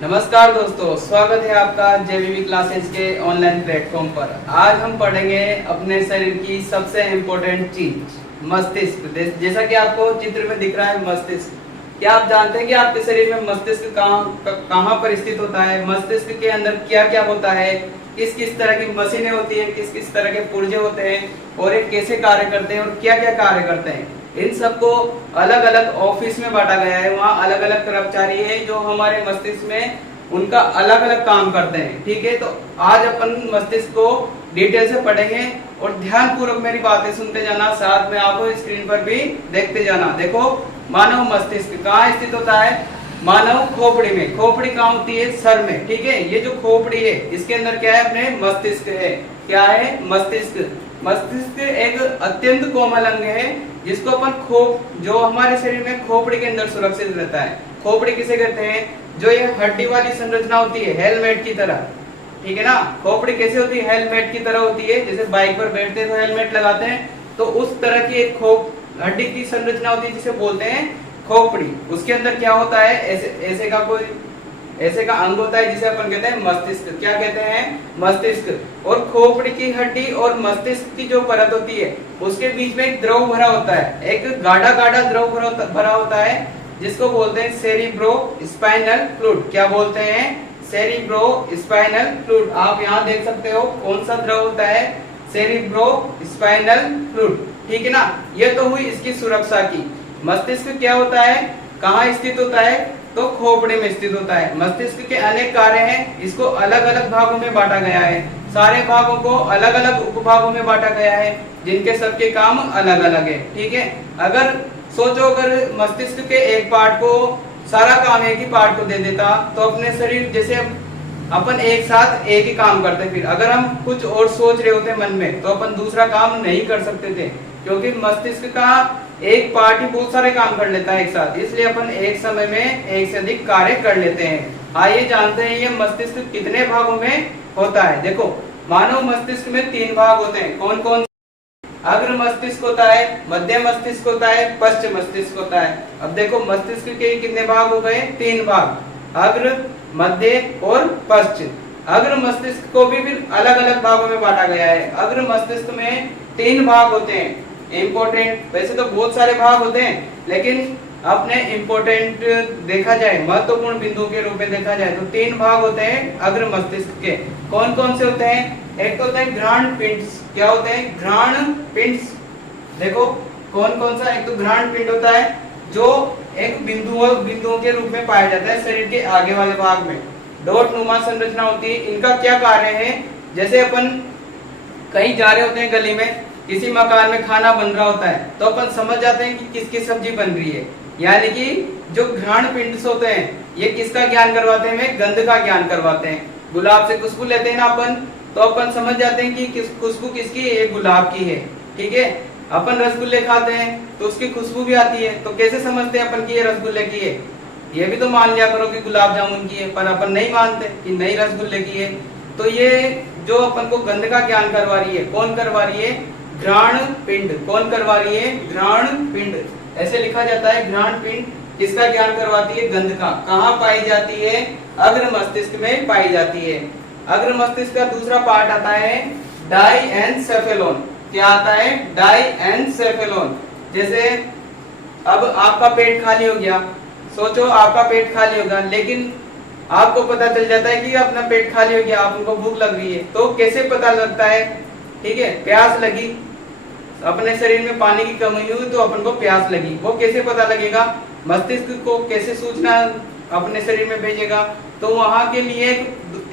नमस्कार दोस्तों, स्वागत है आपका जेवीवी क्लासेस के ऑनलाइन प्लेटफॉर्म पर। आज हम पढ़ेंगे अपने शरीर की सबसे इम्पोर्टेंट चीज मस्तिष्क। जैसा कि आपको चित्र में दिख रहा है मस्तिष्क। क्या आप जानते हैं कि आपके शरीर में मस्तिष्क कहाँ पर स्थित होता है? मस्तिष्क के अंदर क्या क्या होता है, किस किस तरह की मशीनें होती है, किस किस तरह के पुर्जे होते हैं और ये कैसे कार्य करते हैं और क्या क्या कार्य करते हैं, इन सबको अलग अलग ऑफिस में बांटा गया है। वहाँ अलग अलग कर्मचारी हैं जो हमारे मस्तिष्क में उनका अलग अलग काम करते हैं। ठीक है, तो आज अपन मस्तिष्क को डिटेल से पढ़ेंगे और ध्यान पूर्वक मेरी बातें सुनते जाना, साथ में आपको स्क्रीन पर भी देखते जाना। देखो, मानव मस्तिष्क कहाँ स्थित होता है? मानव खोपड़ी में। खोपड़ी कहाँ होती है? सर में। ठीक है, ये जो खोपड़ी है इसके अंदर क्या है? अपने मस्तिष्क है। क्या है? मस्तिष्क। मस्तिष्क एक अत्यंत कोमल अंग है जिसको अपन जो हमारे शरीर में खोपड़ी के अंदर सुरक्षित रहता है। खोपड़ी किसे कहते हैं? जो ये हड्डी वाली संरचना होती है हेलमेट की तरह। ठीक है ना, खोपड़ी कैसे होती है? हेलमेट की तरह होती है। जैसे बाइक पर बैठते हैं तो हेलमेट लगाते हैं, तो उस तरह की एक हड्डी की संरचना होती है जिसे बोलते हैं खोपड़ी। उसके अंदर क्या होता है? ऐसे का अंग होता है जिसे अपन कहते हैं मस्तिष्क। क्या कहते हैं? मस्तिष्क। और खोपड़ी की हड्डी और मस्तिष्क की जो परत होती है उसके बीच में एक द्रव भरा होता है, एक गाढ़ा गाढ़ा द्रव भरा होता है जिसको बोलते हैं सेरिब्रो स्पाइनल फ्लूइड। क्या बोलते हैं? Cerebro spinal fluid. आप यहाँ देख सकते हो कौन सा द्रव होता है? Cerebro spinal fluid. ठीक है ना, ये तो हुई इसकी सुरक्षा की। मस्तिष्क क्या होता है, कहाँ स्थित होता है? तो खोपड़ी में स्थित होता है। मस्तिष्क के अनेक कार्य हैं, इसको अलग अलग भागों में बांटा गया है। सारे भागों को अलग अलग उपभागों में बांटा गया है जिनके सबके काम अलग अलग है। ठीक है, अगर सोचो अगर मस्तिष्क के एक पार्ट को सारा काम एक ही पार्ट को दे देता तो अपने शरीर जैसे अपन एक साथ एक ही काम करते। फिर अगर हम कुछ और सोच रहे होते मन में तो अपन दूसरा काम नहीं कर सकते थे, क्योंकि मस्तिष्क का एक पार्ट ही बहुत सारे काम कर लेता है एक साथ। इसलिए अपन एक समय में एक से अधिक कार्य कर लेते हैं। आइए जानते हैं ये मस्तिष्क कितने भागों में होता है। देखो, मानव मस्तिष्क में 3 भाग होते हैं। कौन कौन? अग्र मस्तिष्क होता है, मध्य मस्तिष्क होता है, पश्च मस्तिष्क होता है। अब देखो, मस्तिष्क के कितने भाग हो गए? 3 भाग, अग्र, मध्य और पश्च। अग्र मस्तिष्क को भी फिर अलग अलग भागों में बांटा गया है। अग्र मस्तिष्क में 3 भाग होते हैं इम्पोर्टेंट। वैसे तो बहुत सारे भाग होते हैं, लेकिन अपने इम्पोर्टेंट देखा जाए, महत्वपूर्ण बिंदु के रूप में देखा जाए तो 3 भाग होते हैं अग्र मस्तिष्क के। कौन कौन से होते हैं? एक तो होते हैं घ्राण पिंड्स। क्या होते हैं? घ्राण पिंड्स। देखो कौन कौन सा? एक तो घ्राण पिंड होता है जो एक बिंदुओं के रूप में पाया जाता है शरीर के आगे वाले भाग में। डॉट नुमा संरचना होती है। इनका क्या कार्य है? जैसे अपन कहीं जा रहे होते हैं, गली में किसी मकान में खाना बन रहा होता है तो अपन समझ जाते हैं कि किसकी सब्जी बन रही है। यानी कि जो घ्राण पिंड होते हैं ये किसका ज्ञान करवाते हैं? हमें गंध का ज्ञान करवाते हैं। गुलाब से खुशबू लेते हैं ना अपन, तो अपन समझ जाते हैं कि खुशबू किसकी है? गुलाब की है। ठीक है, अपन रसगुल्ले खाते हैं तो उसकी खुशबू भी आती है, तो कैसे समझते हैं अपन कि ये रसगुल्ले की है? ये भी तो मान लिया करो कि गुलाब जामुन की है, पर अपन नहीं मानते कि नहीं रसगुल्ले की है। तो ये जो अपन को गंध का ज्ञान करवा रही है, कौन करवा रही है? घ्राण पिंड। कौन करवा रही है? घ्राण पिंड। ऐसे लिखा जाता है घ्राण पिंड। किसका ज्ञान करवाती है? गंध का। कहाँ पाई जाती है? अग्र मस्तिष्क में पाई जाती है। अग्र मस्तिष्क का दूसरा पार्ट आता है डाइएन्सेफेलोन। क्या आता है? डाइएन्सेफेलोन। जैसे अब आपका पेट खाली हो गया, सोचो आपका पेट खाली होगा, लेकिन आपको पता चल जाता है कि अपना पेट खाली हो गया, आपको भूख लग रही है, तो कैसे पता लगता है? ठीक है, प्यास लगी, अपने शरीर में पानी की कमी हुई तो अपन को प्यास लगी, वो कैसे पता लगेगा? मस्तिष्क को कैसे सूचना अपने शरीर में भेजेगा? तो वहां के लिए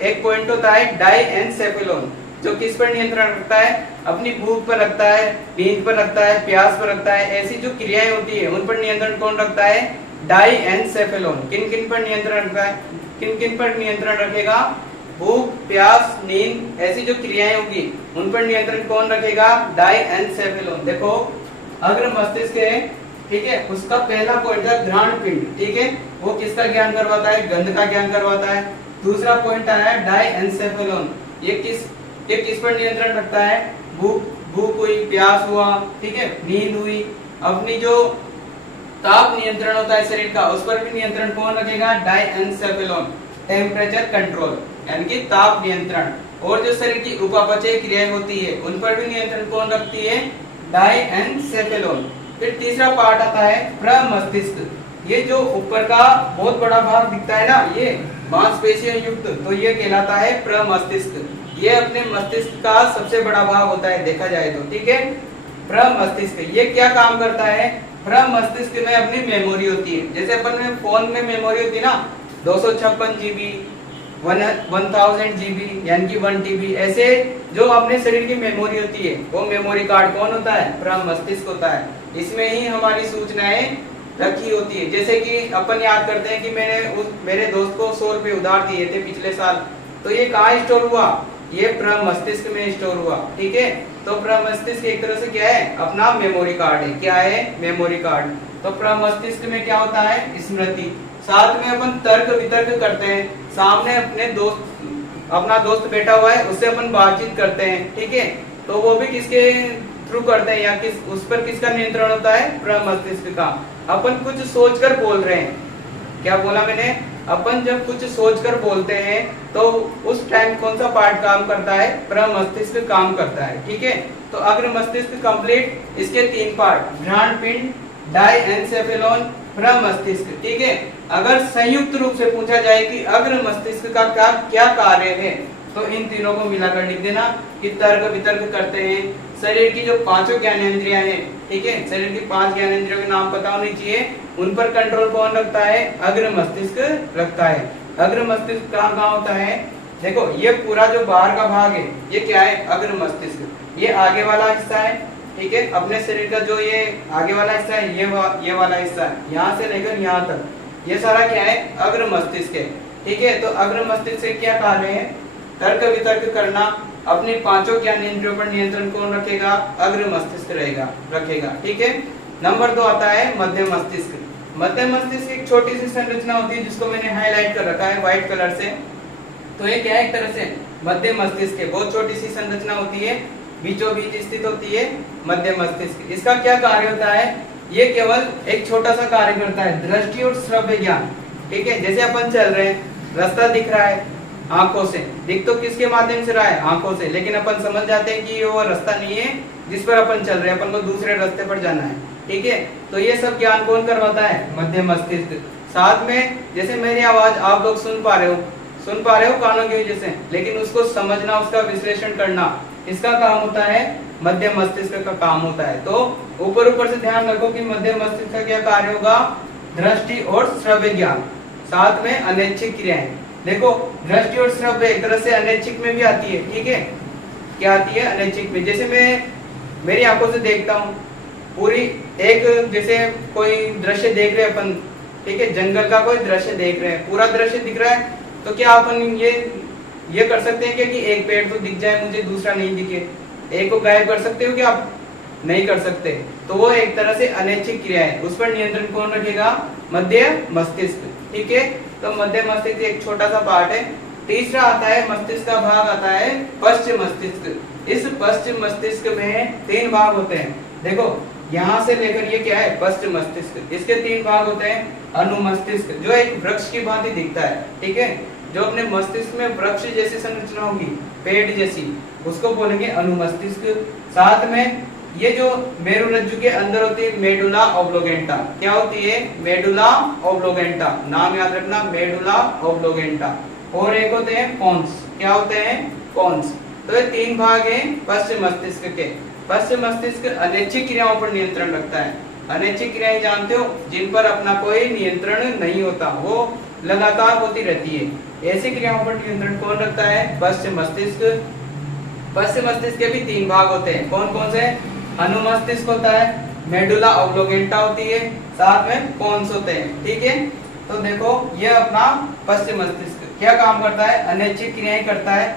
एक पॉइंट होता है डाइएन्सेफेलोन, जो किस पर नियंत्रण रखता है? अपनी भूख पर रखता है, नींद पर रखता है, प्यास पर रखता है। ऐसी जो क्रियाएं होती है उन पर नियंत्रण कौन रखता है? डाइएन्सेफेलोन। किन किन पर नियंत्रण रखता है? किन किन पर नियंत्रण रखेगा? भूख, प्यास, नींद, ऐसी जो क्रियाएं होगी उन पर नियंत्रण कौन रखेगा? डाइएन्सेफेलोन। देखो, अग्र मस्तिष्क है, ठीक है, उसका पहला पॉइंट है घ्राण पिंड। ठीक है, वो किसका ज्ञान करवाता है? गंध का ज्ञान करवाता है। दूसरा पॉइंट आया है डाइएन्सेफेलोन। ये किस पर नियंत्रण रखता है? भूख हुई, प्यास हुआ, ठीक है, नींद हुई, अपनी जो ताप नियंत्रण होता है शरीर का, उस पर भी नियंत्रण कौन रखेगा? डाइएन्सेफेलोन। टेम्परेचर कंट्रोल यानी कि ताप नियंत्रण, और जो शरीर की उपापचय क्रियाएं होती है उन पर भी नियंत्रण कौन रखती है, डाइएनसेफेलोन। फिर तीसरा पार्ट आता है प्रमस्तिष्क। ये जो ऊपर का बहुत बड़ा भाग दिखता है ना, ये मांसपेशियों युक्त, तो ये कहलाता है प्रमस्तिष्क। ये अपने मस्तिष्क का सबसे बड़ा भाग होता है देखा जाए तो, ठीक है। प्रमस्तिष्क ये क्या काम करता है, प्रमस्तिष्क में अपनी मेमोरी होती है। जैसे अपन में फोन में मेमोरी होती है ना, 256 जीबी, 1000 जीबी यानी कि 1 टीबी, ऐसे जो अपने शरीर की मेमोरी होती है वो मेमोरी कार्ड कौन होता है, प्रमस्तिष्क होता है। इसमें ही हमारी सूचनाएं रखी होती है। जैसे कि अपन याद करते हैं कि मैंने मेरे दोस्त को 100 रुपए उधार दिए थे पिछले साल, तो ये कहाँ स्टोर हुआ, ये प्रमस्तिष्क में स्टोर हुआ, ठीक है। तो प्रमस्तिष्क एक तरह से क्या है, अपना मेमोरी कार्ड है। क्या है, मेमोरी कार्ड। तो प्रमस्तिष्क में क्या होता है, स्मृति। साथ में अपन तर्क वितर्क करते हैं, सामने अपना दोस्त बैठा हुआ है उससे अपन बातचीत करते हैं, ठीक है। तो वो भी किसके थ्रू करते हैं, या उस पर किसका नियंत्रण होता है, प्रमस्तिष्क का। अपन कुछ सोचकर बोल रहे हैं, क्या बोला मैंने, अपन जब कुछ सोचकर बोलते हैं तो उस टाइम कौन सा पार्ट काम करता है, प्रमस्तिष्क काम करता है, ठीक है। तो अग्र मस्तिष्क कंप्लीट, इसके 3 पार्ट, घ्राण पिंड, डाइएनसेफेलोन, प्रमस्तिष्क, ठीक है। अगर संयुक्त रूप से पूछा जाए कि अग्र मस्तिष्क का क्या कार्य है, तो इन तीनों को मिलाकर लिख देना कि तर्क वितर्क करते हैं। शरीर की जो 5 ज्ञानेंद्रियां हैं, ठीक है, शरीर की 5 ज्ञानेंद्रियों के नाम पता होने चाहिए, उन पर कंट्रोल कौन रखता है, अग्र मस्तिष्क रखता है। अग्र मस्तिष्क कहाँ होता है, देखो ये पूरा जो बाहर का भाग है ये क्या है, अग्र मस्तिष्क। ये आगे वाला हिस्सा है, ठीक है, अपने शरीर का जो ये आगे वाला हिस्सा है, ये वाला हिस्सा है, यहाँ से लेकर यहाँ तक, ये सारा क्या है, अग्र मस्तिष्क है, ठीक है। तो अग्र मस्तिष्क से क्या कार्य है, तर्क वितर्क करना, अपनी 5 ज्ञानेंद्रियों पर नियंत्रण कौन रखेगा, अग्र मस्तिष्क रखेगा, ठीक है। नंबर 2 आता है मध्य मस्तिष्क। मध्य मस्तिष्क एक छोटी सी संरचना होती है जिसको मैंने हाईलाइट कर रखा है व्हाइट कलर से। तो ये क्या है, एक तरह से मध्य मस्तिष्क है, बहुत छोटी सी संरचना होती है, बीचों बीच स्थित होती है मध्य मस्तिष्क। इसका क्या कार्य होता है, ये केवल एक छोटा सा कार्य करता है, दृष्टि और श्रव्य ज्ञान, ठीक है। जैसे अपन चल रहे हैं, रास्ता दिख रहा है आंखों से, दिख तो किसके माध्यम से रहा है, आंखों से, लेकिन अपन समझ जाते हैं कि ये वो रास्ता नहीं है जिस पर अपन चल रहे हैं, अपन को दूसरे रास्ते पर जाना है, ठीक है। तो ये सब ज्ञान कौन करवाता है, मध्य मस्तिष्क। साथ में जैसे मेरी आवाज आप लोग सुन पा रहे हो कानों की वजह से, लेकिन उसको समझना, उसका विश्लेषण करना, इसका काम होता है मध्य मस्तिष्क का काम होता है। तो ऊपर से ध्यान रखो कि मध्य मस्तिष्क का क्या कार्य होगा, दृष्टि और श्रव्य ज्ञान, साथ में अनैच्छिक क्रियाएं। देखो दृष्टि और श्रव्य एक तरह से अनैच्छिक में भी आती है, ठीक है। क्या आती है, अनैच्छिक में। जैसे मैं मेरी आंखों से देखता हूँ पूरी एक, जैसे कोई दृश्य देख रहे हैं अपन, ठीक है, जंगल का कोई दृश्य देख रहे हैं, पूरा दृश्य दिख रहा है, तो क्या अपन ये कर सकते हैं क्या कि एक पेड़ तो दिख जाए मुझे, दूसरा नहीं दिखे, एक को गायब कर सकते हो क्या आप, नहीं कर सकते। तो वो एक तरह से अनैच्छिक क्रिया है, उस पर नियंत्रण कौन रखेगा, मध्य मस्तिष्क, ठीक है। तो मध्य मस्तिष्क एक छोटा सा पार्ट है। तीसरा आता है मस्तिष्क का भाग आता है पश्च मस्तिष्क। इस पश्च मस्तिष्क में 3 भाग होते हैं। देखो यहाँ से लेकर ये क्या है, पश्च मस्तिष्क, इसके 3 भाग होते हैं। अनुमस्तिष्क जो एक वृक्ष की भांति दिखता है, ठीक है, जो अपने मस्तिष्क में वृक्ष जैसी संरचना होगी, पेड़ जैसी, उसको बोलेंगे अनुमस्तिष्क। साथ में ये जो मेरुरज्जु के अंदर होती है मेडुला ऑब्लोगेंटा, क्या होती है, मेडुला ऑब्लोगेंटा, नाम याद रखना, मेडुला ऑब्लोगेंटा। और एक होते हैं पोन्स, क्या होते हैं, पोन्स। तो ये 3 भाग हैं पश्च मस्तिष्क के। पश्च मस्तिष्क अनैच्छिक क्रियाओं पर नियंत्रण रखता है। अनैच्छिक क्रियाएं जानते हो, जिन पर अपना कोई नियंत्रण नहीं होता, वो लगातार होती रहती है, ऐसी क्रियाओं पर नियंत्रण कौन रखता है, पश्च मस्तिष्क। पश्च मस्तिष्क के भी 3 भाग होते हैं, कौन कौन से, अनुमस्तिष्क होता है, मेडुला ऑब्लोगेंटा होती है, साथ में पोन्स होते हैं, ठीक है। तो देखो ये अपना पश्च मस्तिष्क क्या काम करता है, अनैच्छिक क्रियाएं करता है,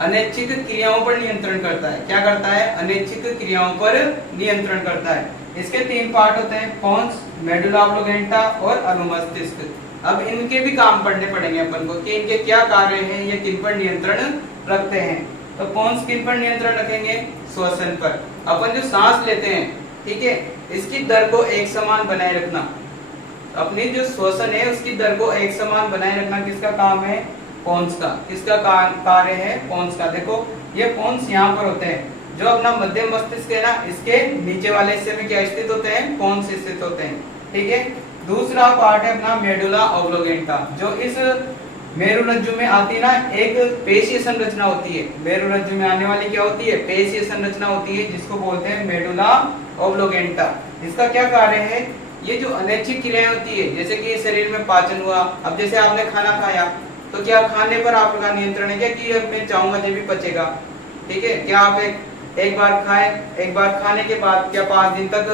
अनैच्छिक क्रियाओं पर नियंत्रण करता है। क्या करता है, अनैच्छिक क्रियाओं पर नियंत्रण करता है। इसके 3 पार्ट होते हैं, पोन्स, मेडुला ऑब्लोगेंटा और अनुमस्तिष्क। अब इनके भी काम पढ़ने पड़ेंगे अपन को कि इनके क्या कार्य हैं, ये किन पर नियंत्रण रखते हैं। तो पोन्स किन पर नियंत्रण रखेंगे, श्वसन पर। अपन जो सांस लेते हैं, ठीक है, इसकी दर को एक समान बनाए रखना, अपनी जो श्वसन है उसकी दर को एक समान बनाए रखना किसका काम है? पोन्स का। किसका कार्य है? पोन्स का। देखो ये पोन्स यहाँ पर होते हैं, जो अपना मध्य मस्तिष्क है ना, इसके नीचे वाले हिस्से में क्या स्थित होते हैं? पोन्स स्थित होते हैं। ठीक है। दूसरा पार्ट है अपना मेडुला ऑब्लोगेंटा, जो इस मेरुरज्जु में आती ना एक पेशीय संरचना होती है। मेरुरज्जु में आने वाली क्या होती है? पेशीय संरचना होती है, जिसको बोलते हैं मेडुला ऑब्लोगेंटा। इसका क्या कार्य है? ये जो अनैच्छिक क्रियाएं होती है, जैसे कि शरीर में पाचन हुआ, अब जैसे आपने खाना खाया तो क्या खाने पर आपका नियंत्रण है क्या कि अब मैं चाहूंगा जब भी पचेगा? ठीक है। क्या आप एक बार खाए, एक बार खाने के बाद क्या 5 दिन तक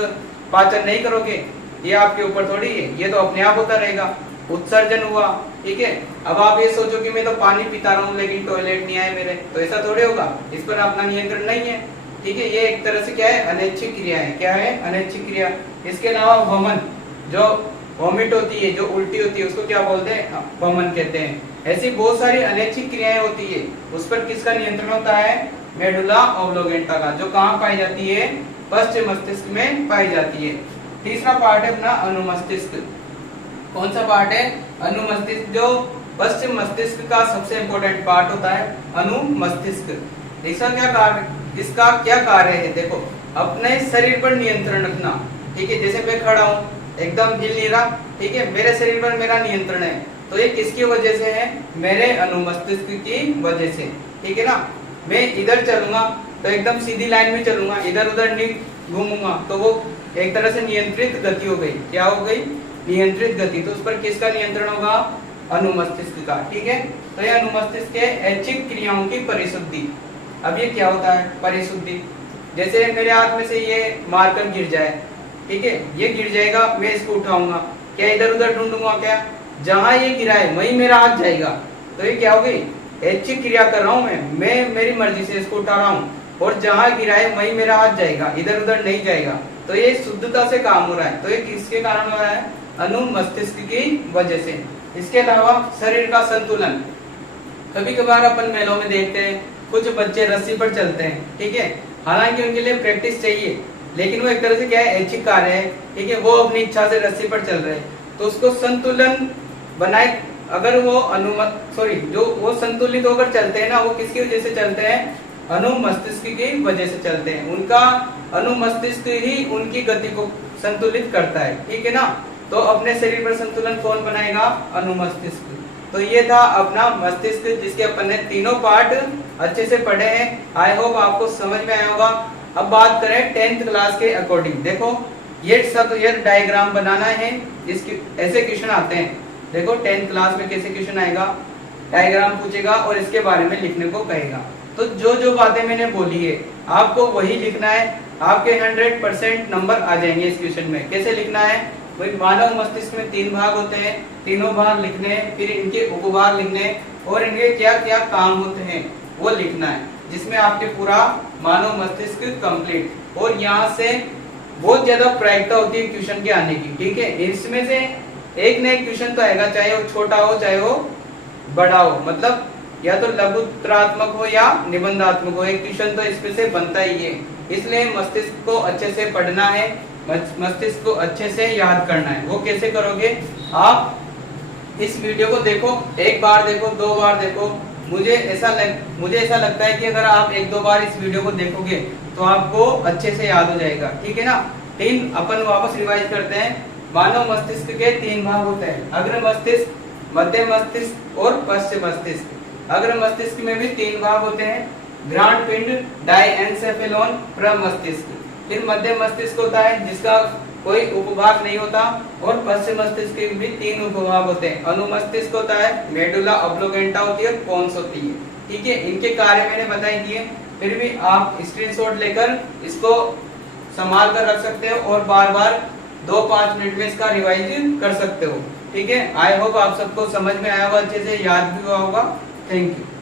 पाचन नहीं करोगे? ये आपके ऊपर थोड़ी है, ये तो अपने आप होता रहेगा। उत्सर्जन हुआ, ठीक है। अब आप ये सोचो कि मैं तो पानी पीता रहा हूँ लेकिन टॉयलेट नहीं आए मेरे, तो ऐसा थोड़ी होगा। इस पर अपना नियंत्रण नहीं है। ठीक है। ये एक तरह से क्या है? अनैच्छिक क्रिया है। क्या है? अनैच्छिक क्रिया। इसके अलावा वमन, जो वॉमिट होती है, जो उल्टी होती है, उसको क्या बोलते हैं? वमन कहते हैं। ऐसी बहुत सारी अनैच्छिक क्रियाएं होती है, उस पर किसका नियंत्रण होता है? मेडुला ऑब्लोगेंटा का, जो कहाँ पाई जाती है? पश्च मस्तिष्क में पाई जाती है। तीसरा पार्ट है अपना अनुमस्तिष्क। कौन सा पार्ट है? अनुमस्तिष्क, जो पश्चिम मस्तिष्क का सबसे इंपॉर्टेंट पार्ट होता है, अनुमस्तिष्क। इसका क्या कार्य? इसका क्या कार्य है? देखो, अपने शरीर पर नियंत्रण रखना। ठीक है। जैसे मैं खड़ा हूँ, एकदम हिल नहीं रहा, ठीक है, मेरे शरीर पर मेरा नियंत्रण है, तो ये किसकी वजह से है? मेरे अनुमस्तिष्क की वजह से। ठीक है ना। मैं इधर चलूंगा तो एकदम सीधी लाइन में चलूंगा, इधर उधर नहीं घूमूंगा, तो वो एक तरह से नियंत्रित गति हो गई। क्या हो गई? नियंत्रित गति। तो उस पर किसका नियंत्रण होगा? अनुमस्तिष्क का। ठीक है। तो ये अनुमस्तिष्क के ऐच्छिक क्रियाओं की परिशुद्धि। अब ये क्या होता है? परिशुद्धि। जैसे मेरे हाथ में से ये मारकर गिर जाए, ठीक है, ये गिर जाएगा, मैं इसको उठाऊंगा, क्या इधर उधर ढूंढूंगा? क्या जहां ये गिरा है वहीं मेरा हाथ जाएगा, तो ये क्या हो गई? ऐच्छिक क्रिया कर रहा हूं मैं मेरी मर्जी से इसको उठा रहा हूं, और जहां गिरा है वहीं मेरा हाथ जाएगा, इधर उधर नहीं जाएगा। तो ये शुद्धता से काम हो रहा है। तो ये किसके कारण हो रहा है? अनुमस्तिष्क की वजह से। इसके अलावा शरीर का संतुलन। कभी कभार अपन मेलों में देखते हैं कुछ बच्चे रस्सी पर चलते हैं, ठीक है, हालांकि उनके लिए प्रैक्टिस चाहिए, लेकिन वो एक तरह से क्या है? ऐच्छिक कार्य है। ठीक है। वो अपनी इच्छा से रस्सी पर चल रहे हैं, तो उसको संतुलन बनाए, अगर वो जो वो संतुलित होकर चलते हैं ना, वो किसकी वजह से चलते हैं? अनुमस्तिष्क की वजह से चलते हैं। उनका अनुमस्तिष्क ही उनकी गति को संतुलित करता है। ठीक है ना। तो अपने शरीर पर संतुलन कौन बनाएगा? अनुमस्तिष्क। तो ये था अपना मस्तिष्क, जिसके अपन ने तीनों पार्ट अच्छे से पढ़े हैं। आई होप आपको समझ में आया होगा। अब बात करें 10th क्लास के अकॉर्डिंग। देखो ये डायग्राम बनाना है, इसके ऐसे क्वेश्चन आते हैं। देखो 10th क्लास में कैसे क्वेश्चन आएगा? डायग्राम पूछेगा और इसके बारे में लिखने को कहेगा। तो जो जो बातें मैंने बोली है आपको वही लिखना है। आपके 100% नंबर आ जाएंगे इस क्वेश्चन में। कैसे लिखना है? वही मानव मस्तिष्क में 3 भाग होते हैं, तीनों भाग लिखने, फिर इनके उपभाग लिखने और इनके क्या क्या काम होते हैं वो लिखना है, जिसमें आपके पूरा मानव मस्तिष्क कंप्लीट। और यहाँ से बहुत ज्यादा प्रायिकता होती है क्वेश्चन के आने की। ठीक है। इसमें से एक न एक क्वेश्चन तो आएगा, चाहे वो छोटा हो चाहे वो बड़ा हो, मतलब या तो लघुत्रात्मक हो या निबंधात्मक हो, एक क्वेश्चन तो इसमें से बनता ही है। इसलिए मस्तिष्क को अच्छे से पढ़ना है, मस्तिष्क को अच्छे से याद करना है। वो कैसे करोगे? आप इस वीडियो को देखो, एक बार देखो, 2 बार देखो। मुझे ऐसा लगता है कि अगर आप 1-2 बार इस वीडियो को देखोगे तो आपको अच्छे से याद हो जाएगा। ठीक है ना। 3 अपन वापस रिवाइज करते हैं। मानव मस्तिष्क के 3 भाग होते हैं, अग्र मस्तिष्क, मध्य मस्तिष्क और पश्च मस्तिष्क। अग्र मस्तिष्क में भी 3 भाग होते हैं, घ्राण पिंड, डाइएन्सेफेलोन, प्रमस्तिष्क। फिर मध्य मस्तिष्क होता है जिसका कोई उपभाग नहीं होता, और पश्च मस्तिष्क के भी 3 उपभाग होते हैं। अनुमस्तिष्क होता है, मेडुला ऑब्लोगेंटा होती है, पोन्स होती है। ठीक है। इनके कार्य मैंने बताई दिए, फिर भी आप स्क्रीनशॉट लेकर इसको संभाल कर रख सकते हो और बार बार 2-5 मिनट में इसका रिवाइज कर सकते हो। ठीक है। आई होप आप सबको समझ में आया होगा, अच्छे से याद भी हुआ होगा। Thank you.